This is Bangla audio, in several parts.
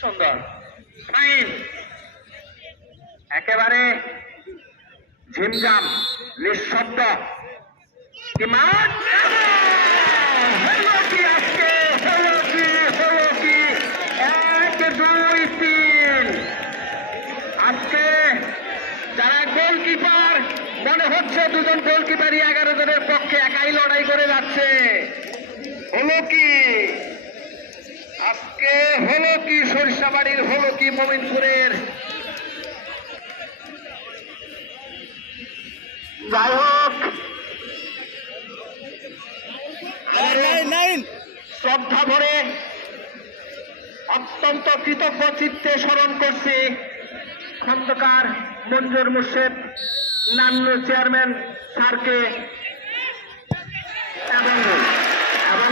সুন্দর ফাইন, একেবারে ঝিমঝাম নিঃশব্দ কি মাঠ, হলো কি আজকে, হলো কি, হলো কি 1 2 3। আজকে যারা গোলকিপার, মনে হচ্ছে দুজন গোলকিপারই 11 জনের পক্ষে একাই লড়াই করে যাচ্ছে। হলো কি আজকে, হলো কি সরিষাবাড়ির, হলো কি মোমিনপুরের। যাই হোক, শ্রদ্ধা ভরে অত্যন্ত কৃতজ্ঞ চিত্তে স্মরণ করছি খন্দকার মঞ্জুর মুর্শেদ নান্নু চেয়ারম্যান স্যারকে এবং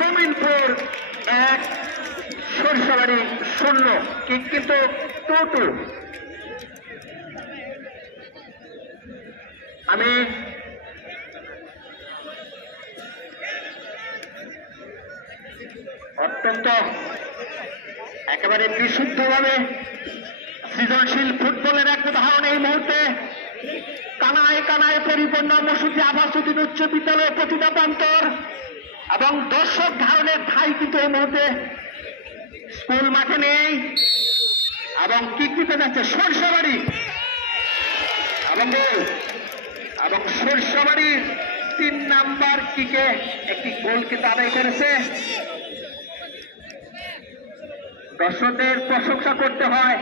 মোমিনপুর 1 সরিষাবাড়ি 0, কিন্তু 2-2। আমি অত্যন্ত একেবারে বিশুদ্ধভাবে সৃজনশীল ফুটবলের এক উদাহরণ এই মুহূর্তে কানায় কানায় পরিপূর্ণ মসুদি আবাসুদ্দিন উচ্চ বিদ্যালয় প্রতিটা প্রান্তর এবং দর্শক ধারণের ঠাই কিন্তু এই মুহূর্তে স্কুল মাঠে নেই এবং কিক দিতে যাচ্ছে সরিষাবাড়ি এবং সরিষাবাড়ির 3 নাম্বার কিকে একটি গোল কিন্তু আদায় করেছে। দর্শকদের প্রশংসা করতে হয়,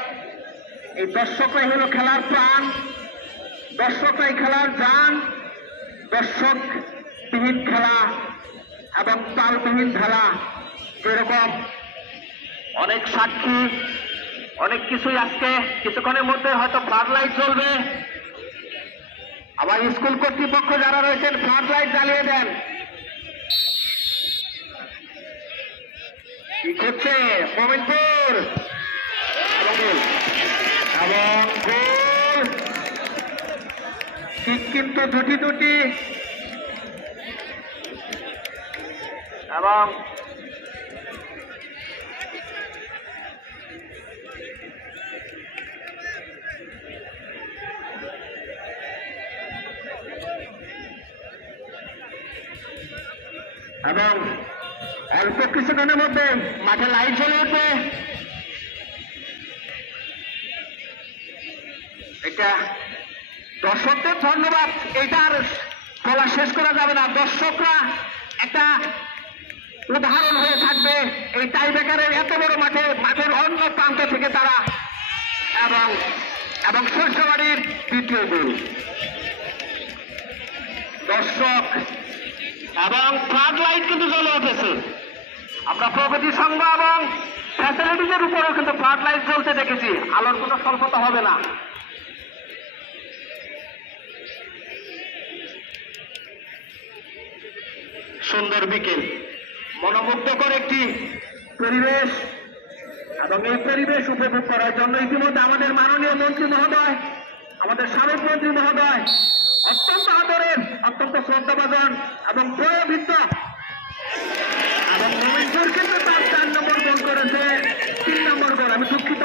এই দর্শকরাই হলো খেলার প্রাণ, দর্শকরাই খেলার জান। দর্শকবিহীন খেলা এবং তালবিহীন খেলা যেরকম অনেক সাক্ষী, অনেক কিছুই আজকে কিছুক্ষণের মধ্যে হয়তো ফ্লাড লাইট জ্বলবে। আবার স্কুল কর্তৃপক্ষ যারা রয়েছেন ফ্লাড লাইট জ্বালিয়ে দেন। কি করছে মোমিনপুর এবং গোল, কিন্তু দুটি এবং অল্প কিছুক্ষণের মধ্যে মাঠে লাইট জ্বলে উঠবে। এটা দর্শকদের ধন্যবাদ, এটা আর বলা শেষ করা যাবে না। দর্শকরা একটা উদাহরণ হয়ে থাকবে এই টাই ব্রেকারের এত বড় মাঠের অন্য প্রান্ত থেকে তারা এবং সরিষাবাড়ির 2য় গোল। দর্শক এবং ফ্লাড লাইট কিন্তু জ্বলে উঠেছে। আমরা প্রগতি সংঘ এবং ফ্যাসিলিটিজের উপরেও কিন্তু ফ্লাড লাইট জ্বলতে দেখেছি, আলোর কোনো স্বল্পতা হবে না। সুন্দর বিকেল, মনোমুগ্ধকর একটি পরিবেশ এবং এই পরিবেশ উপভোগ করার জন্য ইতিমধ্যে আমাদের মাননীয় মন্ত্রী মহোদয়, আমাদের সাবেক মন্ত্রী মহোদয় অত্যন্ত আদরের, অত্যন্ত শ্রদ্ধাভাজন এবং প্রয়োভিত এবং মোমিনপুর কিন্তু তার 4 নম্বর গোল করেছে, 3 নম্বর গোল, আমি দুঃখিত,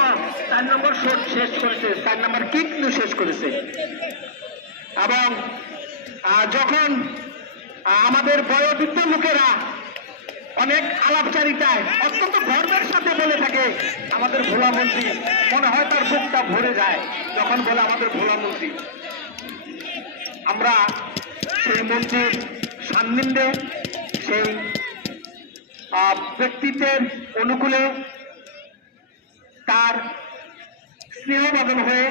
4 নম্বর শট শেষ করেছে, 4 নম্বর কিক কিন্তু শেষ করেছে। এবং যখন আমাদের বয়োবৃদ্ধ লোকেরা অনেক আলাপচারিতায় অত্যন্ত গর্বের সাথে বলে থাকে আমাদের ভোলা মন্ত্রী, মনে হয় তার বুকটা ভরে যায় যখন বলে আমাদের ভোলা মন্ত্রী। আমরা সেই মন্ত্রীর সান্নিধ্যে, সেই ব্যক্তিত্বের অনুকূলে তার স্নেহভাজন হয়ে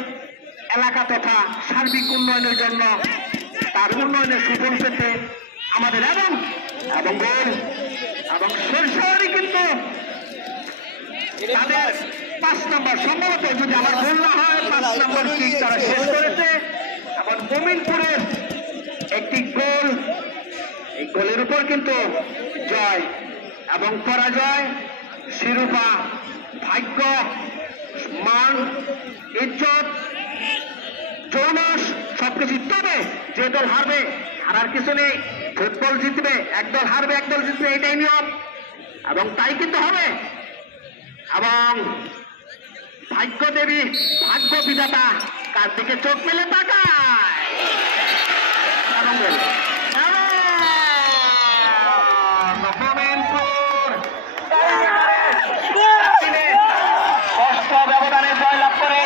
এলাকা তথা সার্বিক উন্নয়নের জন্য তার উন্নয়নের সুফল পেতে আমাদের এবং গোল এবং সরিষাবাড়ি কিন্তু তাদের 5 নম্বর, সম্ভবত যদি আমার ভুল না হয় 5 নম্বর কিক তারা শেষ করেছে। এবং মোমিনপুরের একটি গোল, এই গোলের উপর কিন্তু জয় এবং পরাজয়, শিরোপা, ভাগ্য, মান, ইজ্জত, যৌনস সবকিছু। তবে যে দল হারবে, হারার কিছু নেই, ফুটবল জিতবে, একদল হারবে একদল জিতবে, এটাই নিয়ম এবং তাই কিন্তু হবে। এবং ভাগ্য দেবী, ভাগ্য বিধাতা কার দিকে চোখ মেলে তাকায় এবং ষষ্ঠ ব্যবধানে জয়লাভ করে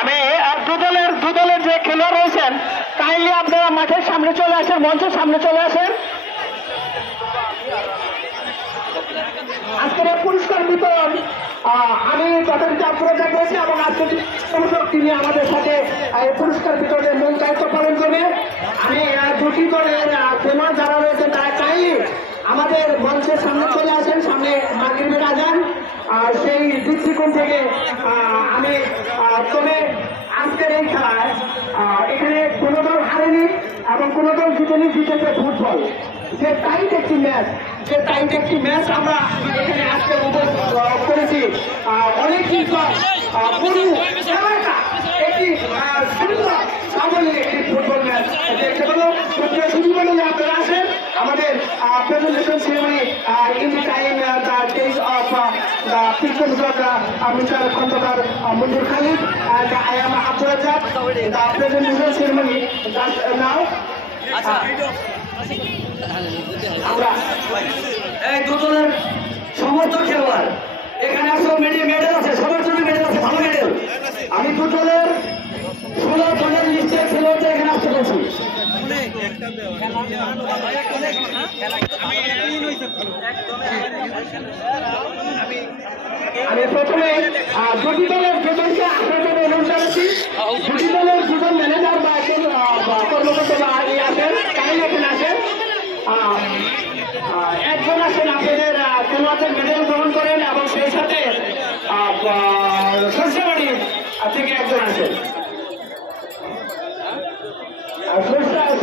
আমি দুদলের যে খেলোয়াড় রয়েছেন কাইন্ডলি আপনারা মাঠের সামনে চলে আসেন, মঞ্চের সামনে চলে আসেন। আজকের পুরস্কার বিতরণ আমি যথারীতি আগ্রহ করেছি এবং আজকের তিনি আমাদের সাথে পুরস্কার বিতরণের মূল দায়িত্ব পালন করবে। আমি দুটি দলের খেলোয়াড় যারা রয়েছেন তারা কাইন্ডলি আমাদের মঞ্চের সামনে চলে আসেন। সামনে মাগরিবের আজান, সেই দৃষ্টিকোণ থেকে আমি তবে আজকের এই খেলায় এখানে কোনো দল হারেনি এবং কোনো দল জিতেনি, জিতেছে ফুটবল। যে টাইট একটি ম্যাচ আমরা এখানে আজকে উপভোগ করেছি। অনেক একটি সুন্দর সাবলীল একটি ফুটবল ম্যাচ দেখতে পেল। সুন্দর আপনারা আসেন আমাদের presentation ceremony in the time the days of the pictures of Mr. Khondokar Mundur Khalid and I am Abdul Razak. The presentation ceremony just now. আমরা এই দুদলের সমস্ত খেলোয়াড় এখানে আসলে মেডেল আছে, সবার জন্য মেডেল আছে, ভালো মেডেল। আমি দুদলের 16 জনের লিস্টে খেলোয়াড়দের এখানে আসতে বলছি। আমি প্রথমে দুটি দলের দুজনকে আপনাদের অনুরোধ জানাচ্ছি, দুটি দলের দুজন ম্যানেজার বা কর্মকর্তা আছেন, তাই এখানে আসেন। একজন আসেন আপনাদের খেলোয়াড়দের মেডেল গ্রহণ করেন এবং সেই সাথে সরষেবাড়ি থেকে একজন আসেন।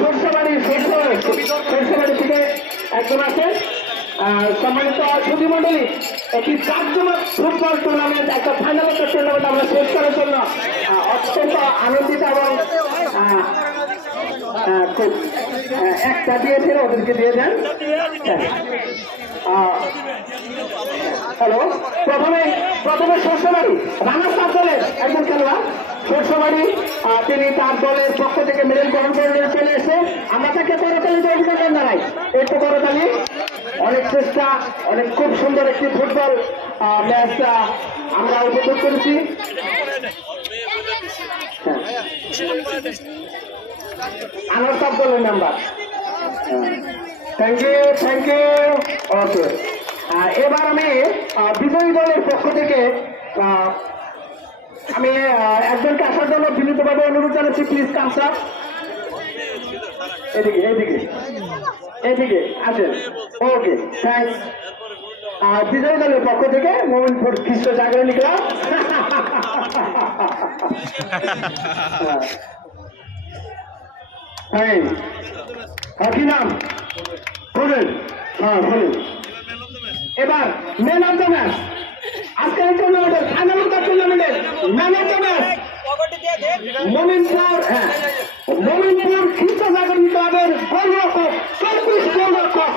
সরষেবাড়ি থেকে একজন আছেন। সম্মানিত সুধী মন্ডলী, একটি জাঁকজমক ফুটবল টুর্নামেন্ট, একটা ফাইনাল টুর্নামেন্ট আমরা শেষ করার জন্য অত্যন্ত আনন্দিত এবং খুব একটা দিয়েছেন, ওদেরকে দিয়ে দেন। হ্যালো, প্রথমে সরষেবাড়ি রানার্স আপ দলের একজন খেলোয়াড় সরষেবাড়ি, তিনি তার দলের পক্ষ থেকে মেডেল গ্রহণ করে চলে এসে আমরা তাকে করতালিতে অভিনন্দন জানাই। একটু করতালি, অনেক চেষ্টা, অনেক খুব সুন্দর একটি ফুটবল ম্যাচ আমরা উপভোগ করেছি। রানার্স আপ দলের মেম্বার, থ্যাংক ইউ। ওকে, এবার আমি বিজয়ী দলের পক্ষ থেকে আমি একজনকে আসার জন্য বিনীতভাবে অনুরোধ জানাচ্ছি। প্লিজ কামস আপ, এদিকে আসেন। ওকে, থ্যাংকস। বিজয়ী দলের পক্ষ থেকে মোমিনপুর খ্রিস্ট জাগরণী ক্লাব। কি নাম বলুন? বলুন। এবার ম্যান অফ দ্য ম্যাচ, আজকের এই টুর্নামেন্টের ফাইনাল টুর্নামেন্টের man of the match Mominpur Khrist Jagarani ক্লাবের গোলরক্ষক, 24 গোলরক্ষক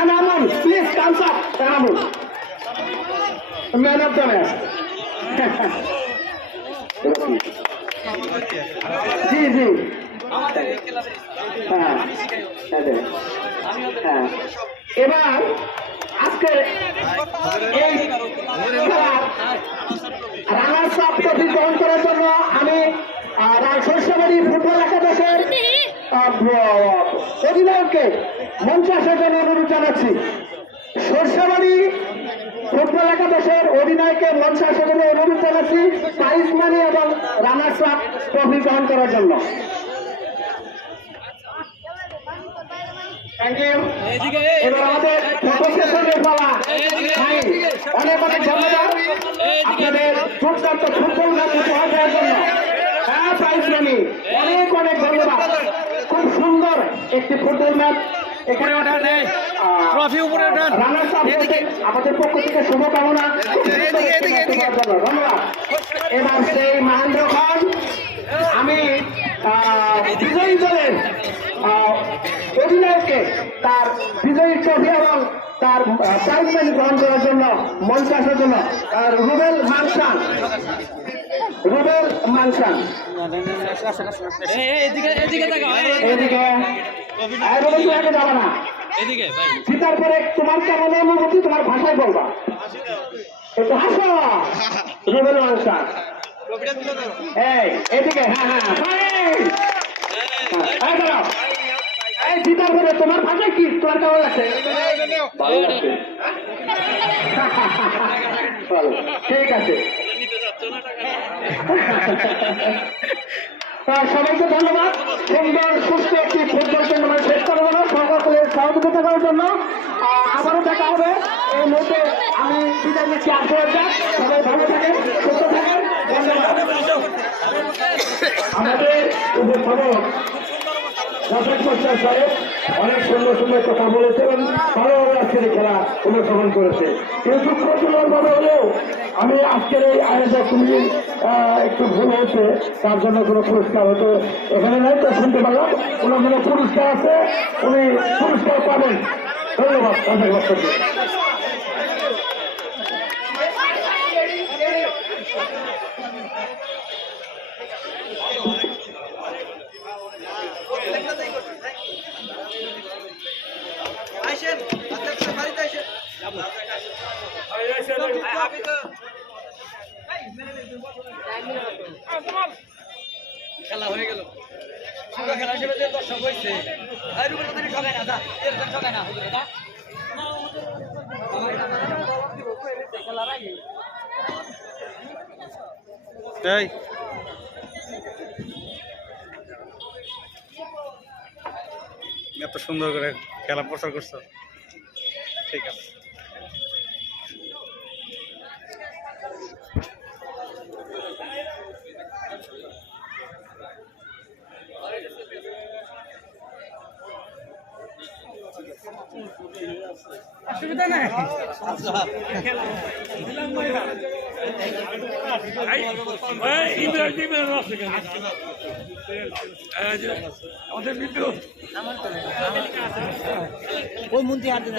Enamul. Please comes up Enamul, man of the match. জি হ্যাঁ, এবার আজকে এই রানার্স আপ ট্রফি গ্রহণ করার জন্য আমি সরষেবাড়ি ফুটবল একাদশের অধিনায়ককে মঞ্চে আসার জন্য অনুরোধ জানাচ্ছি। সরষেবাড়ি ফুটবল একাদশের অধিনায়ককে মঞ্চে আসার জন্য অনুরোধ জানাচ্ছি প্রাইজ মানি এবং রানার্স আপ ট্রফি গ্রহণ করার জন্য। Thank you. এবার আমাদের ফটো সেশনের পালা। ভাই, অনেক অনেক ধন্যবাদ আপনাদের দুর্দান্ত ফুটবল ম্যাচ উপহার দেওয়ার জন্য। হ্যাঁ, প্রাইজ মানি অনেক অনেক ধন্যবাদ। খুব সুন্দর একটি ফুটবল ম্যাচ। এখানে ট্রফি উপরে ওঠান। রানার্স আপ আমাদের পক্ষ থেকে শুভকামনা। ধন্যবাদ। এবার সেই মহেন্দ্র খান, আমি বিজয়ী দলের অধিনায়ককে তার বিজয়ী ট্রফি এবং তার প্রাইজ মানি গ্রহণ করার জন্য মঞ্চে আসার জন্য রুবেল মানসান এদিকে যাবে না। জিতার পরে তোমার কেমন অনুভূতি তোমার ভাষায় বলবা, একটু হাসো। রুবেল মানসান এদিকে। হ্যাঁ, জিতার পরে তোমার ভাষায় কি, তোমার কেমন লাগছে? ভালো লাগছে। ঠিক আছে, সবাইকে ধন্যবাদ। সুন্দর সুস্থ একটি ফুটবল টুর্নামেন্ট শেষ করার জন্য সকলের সহযোগিতা করার জন্য আবারও দেখা হবে। এই মুহূর্তে আমি বিদায় নিচ্ছি। আশীর্বাদ, সবাই ভালো থাকেন, সুস্থ থাকেন। ধন্যবাদ। আমাদের উপস্থাপক রাশেদ মাস্টার সাহেব অনেক সুন্দর সুন্দর কথা বলেছে এবং ভালোভাবে আজকের খেলা উপস্থাপন করেছে। কিন্তু প্রচুরভাবে হলেও আমি আজকের এই আয়োজক তুমি একটু ভুল হয়েছে, তার জন্য কোনো পুরস্কার হয়তো এখানে নাই, তো শুনতে পারলাম কোনো পুরস্কার আছে, উনি পুরস্কার পাবেন। ধন্যবাদ রাশেদ মাস্টারকে। খেলা হয়ে গেল, খেলা হিসেবে যে দর্শক হয়েছে ঠকায় না, এরকম ঠকায় না। এত সুন্দর করে খেলা প্রচার করছো, ঠিক আছে। অসুবিধা নাই। আমাদের বিদ্যুৎ ওই মন্ত্রী হাতে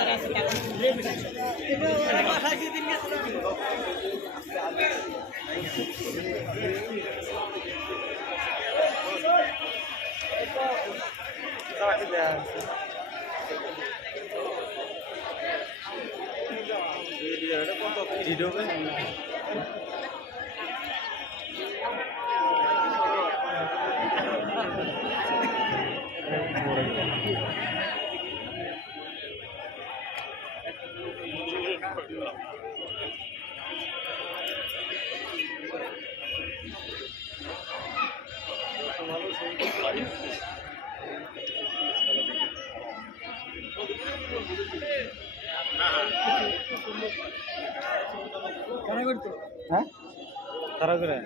তারা করে